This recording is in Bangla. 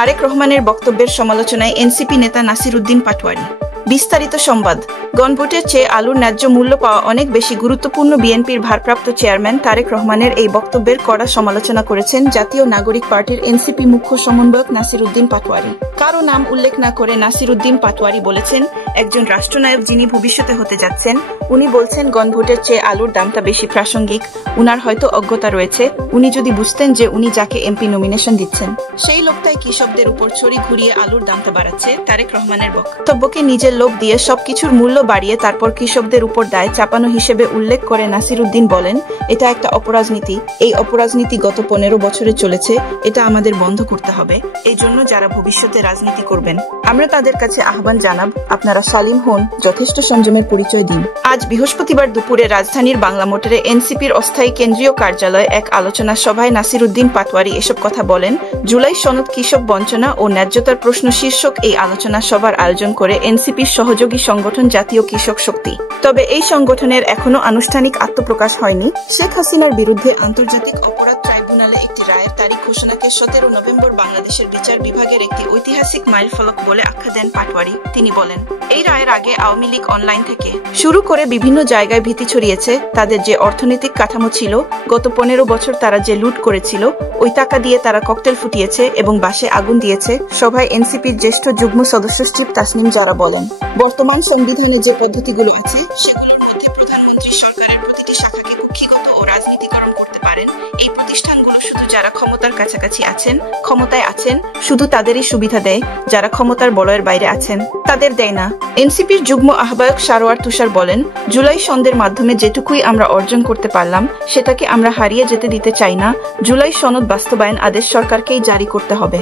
তারেক রহমানের বক্তব্যের সমালোচনায় এনসিপি নেতা নাসির উদ্দিন পাটোয়ারি। বিস্তারিত সংবাদ। গণভোটের চেয়ে আলুর ন্যায্য মূল্য পাওয়া অনেক বেশি গুরুত্বপূর্ণ। বিএনপির ভারপ্রাপ্ত চেয়ারম্যান তারেক রহমানের এই বক্তব্যের কড়া সমালোচনা করেছেন জাতীয় নাগরিক পার্টির এনসিপি মুখ্য সমন্বয়ক নাসির উদ্দিন পাটোয়ারি। কারো নাম উল্লেখ না করে নাসির উদ্দিন পাটোয়ারি বলেছেন, একজন রাষ্ট্রনায়ক যিনি ভবিষ্যতে হতে যাচ্ছেন, উনি বলছেন গণভোটের চেয়ে আলুর দামটা বেশি প্রাসঙ্গিক। উনার হয়তো অজ্ঞতা রয়েছে। উনি যদি বুঝতেন যে উনি যাকে এমপি নমিনেশন দিচ্ছেন সেই লোকটাই কৃষকদের উপর ছড়ি ঘুরিয়ে আলুর দামটা বাড়াচ্ছে। তারেক রহমানের বক্তব্যকে নিজের লোভ দিয়ে সবকিছুর মূল্য বাড়িয়ে তারপর কৃষকদের উপর দায় চাপানো হিসেবে উল্লেখ করে নাসির উদ্দিন বলেন, এটা একটা অপরাজনীতি। এই অপরাজনীতি গত 15 বছরে চলেছে। এটা আমাদের বন্ধ করতে হবে। এই জন্য যারা ভবিষ্যতে রাজনীতি করবেন, আমরা তাদের কাছে আহ্বান জানাব, আপনারা শালীন হন, যথেষ্ট সংযমের পরিচয় দিন। আজ বৃহস্পতিবার দুপুরে রাজধানীর বাংলা মোটরে এনসিপির অস্থায়ী কেন্দ্রীয় কার্যালয়ে এক আলোচনা সভায় নাসির উদ্দিন পাটোয়ারি এসব কথা বলেন। জুলাই সনদ কৃষক বঞ্চনা ও ন্যায্যতার প্রশ্ন শীর্ষক এই আলোচনা সভার আয়োজন করে এনসিপির সহযোগী সংগঠন জাতীয় কৃষক শক্তি। তবে এই সংগঠনের এখনো আনুষ্ঠানিক আত্মপ্রকাশ হয়নি। শেখ হাসিনার বিরুদ্ধে আন্তর্জাতিক অপরাধ ট্রাইব্যুনালে একটি রায়ের তারিখ ঘোষণাকে 17 নভেম্বর বাংলাদেশের বিচার বিভাগের একটি ঐতিহাসিক মাইলফলক বলে আখ্যা দেন পাটোয়ারি। তিনি বলেন, এই রায়ের আগে আওয়ামী লীগ অনলাইন থেকে শুরু করে বিভিন্ন জায়গায় ভীতি ছড়িয়েছে। তাদের যে অর্থনৈতিক কাঠামো ছিল, গত 15 বছর তারা যে লুট করেছিল, ওই টাকা দিয়ে তারা ককটেল ফুটিয়েছে এবং বাসে আগুন দিয়েছে। সভায় এনসিপির জ্যেষ্ঠ যুগ্ম সদস্য স্টিভ তাসনিম যারা বলেন, বর্তমান সংবিধানে যে পদ্ধতিগুলো আছে সেগুলোর মধ্যে প্রধানমন্ত্রী সরকারের প্রতিটি শাখাকে কুক্ষিগত ও রাজনীতিকরণ করতে পারেন। এই প্রতিষ্ঠানগুলো শুধু যারা ক্ষমতার কাছাকাছি আছেন, ক্ষমতায় আছেন, শুধু তাদেরই সুবিধা দেয়। যারা ক্ষমতার বলয়ের বাইরে আছেন তাদের দেয় না। এনসিপির যুগ্ম আহ্বায়ক সারোয়ার তুষার বলেন, জুলাই সনদের মাধ্যমে যেটুকুই আমরা অর্জন করতে পারলাম সেটাকে আমরা হারিয়ে যেতে দিতে চাই না। জুলাই সনদ বাস্তবায়ন আদেশ সরকারকেই জারি করতে হবে।